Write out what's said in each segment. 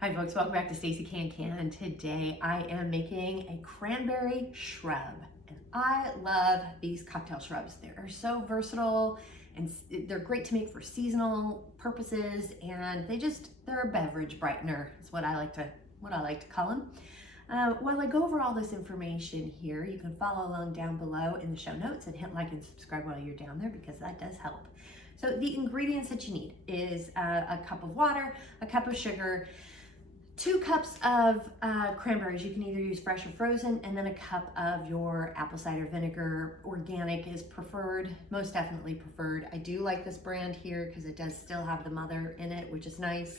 Hi folks, welcome back to Stacey Can. Today I am making a cranberry shrub. And I love these cocktail shrubs. They are so versatile and they're great to make for seasonal purposes, and they're a beverage brightener is what I like to call them. While I go over all this information here, you can follow along down below in the show notes and hit like and subscribe while you're down there because that does help. So the ingredients that you need is a cup of water, a cup of sugar, 2 cups of cranberries. You can either use fresh or frozen, and then a cup of your apple cider vinegar. Organic is preferred, most definitely preferred. I do like this brand here because it does still have the mother in it, which is nice.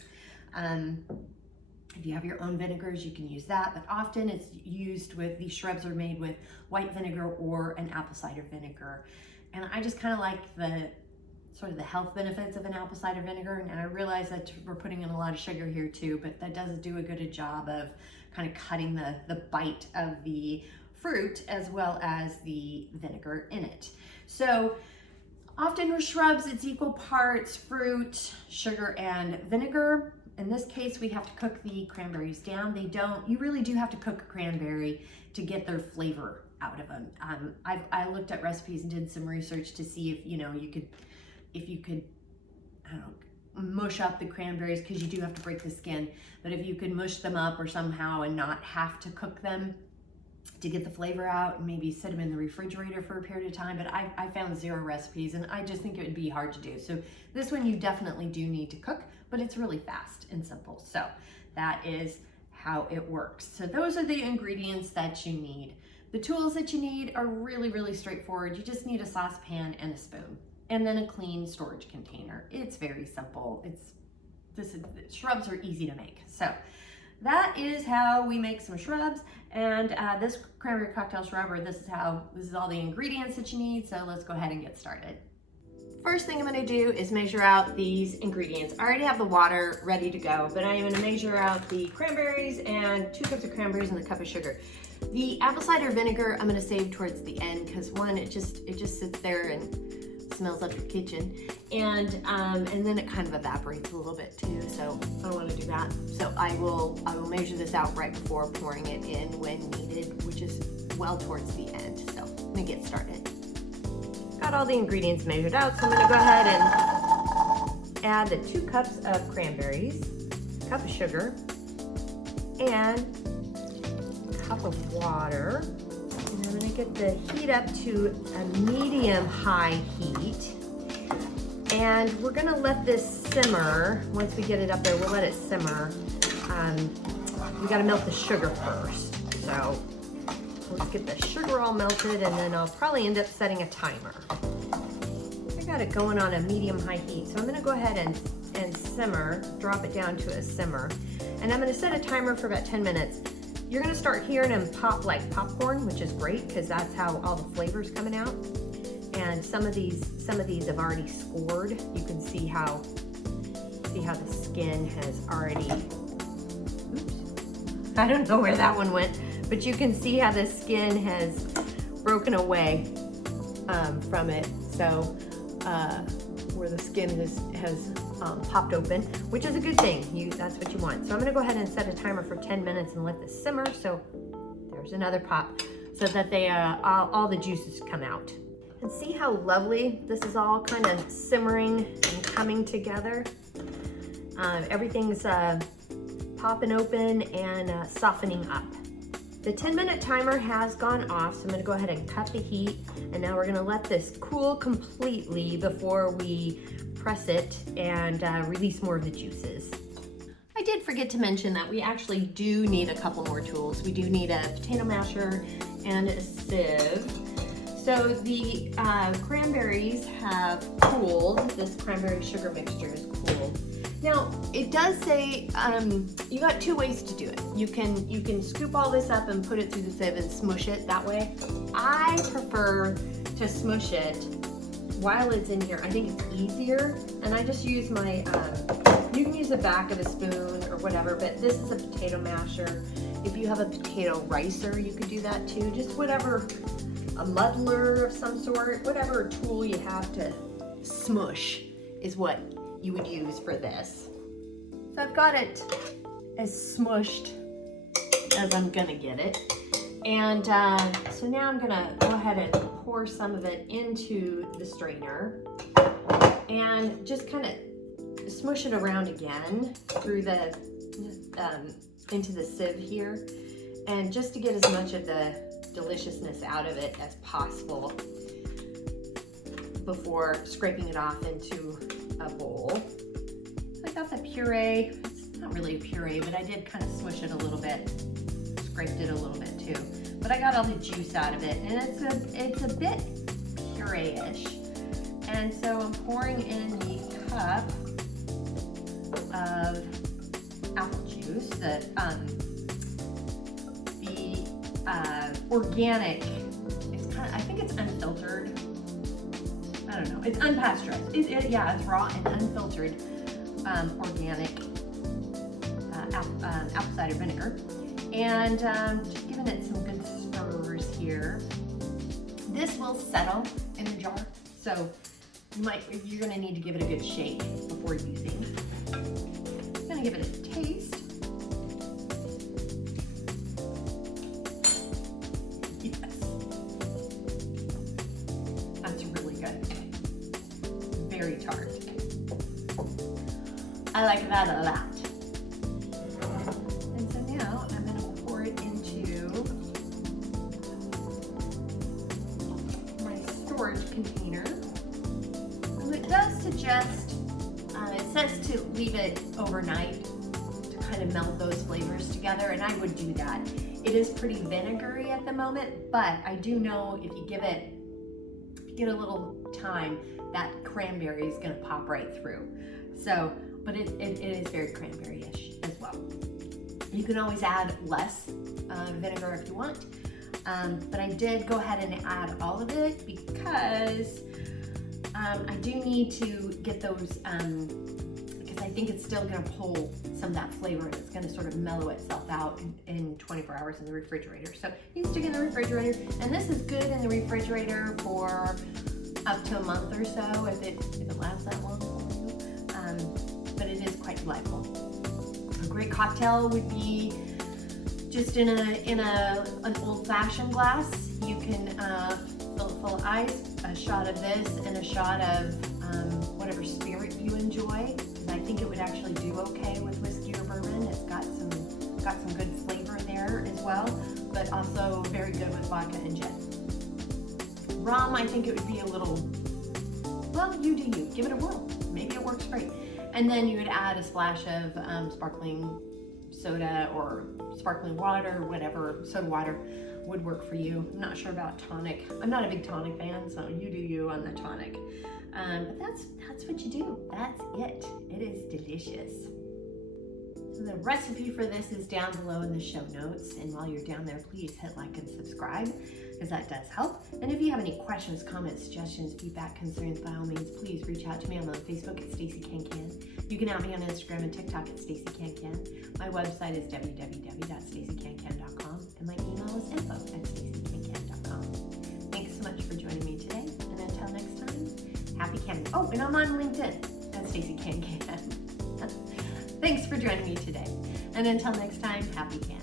If you have your own vinegars, you can use that, but often it's used with, these shrubs are made with white vinegar or an apple cider vinegar. And I just kind of like the sort of the health benefits of an apple cider vinegar, and I realize that we're putting in a lot of sugar here too, but that does do a good job of kind of cutting the bite of the fruit as well as the vinegar in it. So often with shrubs, it's equal parts fruit, sugar, and vinegar. In this case, we have to cook the cranberries down. You really do have to cook a cranberry to get their flavor out of them. I looked at recipes and did some research to see if you could, I don't know, mush up the cranberries, because you do have to break the skin, but if you could mush them up or somehow and not have to cook them to get the flavor out, and maybe set them in the refrigerator for a period of time. But I found 0 recipes, and I just think it would be hard to do. So this one you definitely do need to cook, but it's really fast and simple. So that is how it works. So those are the ingredients that you need. The tools that you need are really, really straightforward. You just need a saucepan and a spoon, and then a clean storage container. It's very simple. Shrubs are easy to make. So that is how we make some shrubs. And this cranberry cocktail shrub, this is all the ingredients that you need. So let's go ahead and get started. First thing I'm gonna do is measure out these ingredients. I already have the water ready to go, but I am gonna measure out the cranberries and 2 cups of cranberries and a cup of sugar. The apple cider vinegar I'm gonna save towards the end, because one, it just sits there and smells like your kitchen, and then it kind of evaporates a little bit too, so I don't want to do that. So I will measure this out right before pouring it in when needed, which is well towards the end. So let me get started. Got all the ingredients measured out, so I'm going to go ahead and add the 2 cups of cranberries, a cup of sugar, and a cup of water. And I'm going to get the heat up to a medium-high heat. And we're going to let this simmer. Once we get it up there, we'll let it simmer. We got to melt the sugar first. So let's get the sugar all melted, and then I'll probably end up setting a timer. I got it going on a medium-high heat. So I'm going to go ahead and simmer, drop it down to a simmer. And I'm going to set a timer for about 10 minutes. You're gonna start hearing them pop like popcorn, which is great because that's how all the flavor's coming out. And some of these have already scored. You can see how the skin has already, oops, I don't know where that one went, but you can see how the skin has broken away from it. So where the skin has popped open, which is a good thing. That's what you want. So I'm gonna go ahead and set a timer for 10 minutes and let this simmer. So there's another pop, so that all the juices come out. And see how lovely this is all kind of simmering and coming together. Everything's popping open and softening up. The 10-minute timer has gone off, so I'm gonna go ahead and cut the heat, and now we're gonna let this cool completely before we press it and release more of the juices. I did forget to mention that we actually do need a couple more tools. We do need a potato masher and a sieve. So the cranberries have cooled. This cranberry sugar mixture is cooled. Now, it does say you got 2 ways to do it. You can scoop all this up and put it through the sieve and smush it that way. I prefer to smush it while it's in here. I think it's easier, and I just use my, you can use the back of a spoon or whatever, but this is a potato masher. If you have a potato ricer, you could do that too. Just whatever, a muddler of some sort, whatever tool you have to smush is what you would use for this. So I've got it as smushed as I'm gonna get it. And so now I'm gonna go ahead and pour some of it into the strainer and just kind of smush it around again through the, into the sieve here. And just to get as much of the deliciousness out of it as possible before scraping it off into a bowl. So I got the puree. It's not really a puree, but I did kind of smush it a little bit, scraped it a little bit too. But I got all the juice out of it, and it's a bit puree-ish. And so I'm pouring in the cup of apple juice, the organic. It's kind of, I think it's unfiltered. I don't know. It's unpasteurized. Yeah, it's raw and unfiltered organic apple cider vinegar. And just giving it some good stirs here. This will settle in the jar, so you're gonna need to give it a good shake before using. I'm gonna give it a taste. Yes, that's really good. Very tart. I like that a lot. And so now I'm gonna pour it into my storage container. And it does suggest, it says to leave it overnight to kind of melt those flavors together, and I would do that. It is pretty vinegary at the moment, but I do know if you give it, a little time, that cranberry is gonna pop right through. So, but it is very cranberry-ish as well. You can always add less vinegar if you want, but I did go ahead and add all of it because I do need to get those, because I think it's still gonna pull some of that flavor and it's gonna sort of mellow itself out in 24 hours in the refrigerator. So you can stick it in the refrigerator, and this is good in the refrigerator for up to a month or so if it lasts that long for you. But it is quite delightful. A great cocktail would be just in an old-fashioned glass. You can fill it full of ice, a shot of this, and a shot of whatever spirit you enjoy. And I think it would actually do okay with whiskey or bourbon. It's got some good flavor there as well, but also very good with vodka and gin. Rum, I think it would be a little, well, you do you. Give it a whirl. Maybe it works great. And then you would add a splash of sparkling soda or sparkling water, whatever, soda water would work for you. I'm not sure about tonic. I'm not a big tonic fan, so you do you on the tonic. But that's what you do. That's it. It is delicious. So the recipe for this is down below in the show notes. And while you're down there, please hit like and subscribe, because that does help. And if you have any questions, comments, suggestions, feedback, concerns, by all means, please reach out to me. I'm on Facebook at Stacey Can. You can add me on Instagram and TikTok at Stacey Can. My website is www.staceycancan.com, and my email is info@staceycancan.com. Thanks so much for joining me today, and until next time, happy canning. Oh, and I'm on LinkedIn at Stacey Can. Thanks for joining me today, and until next time, happy canning.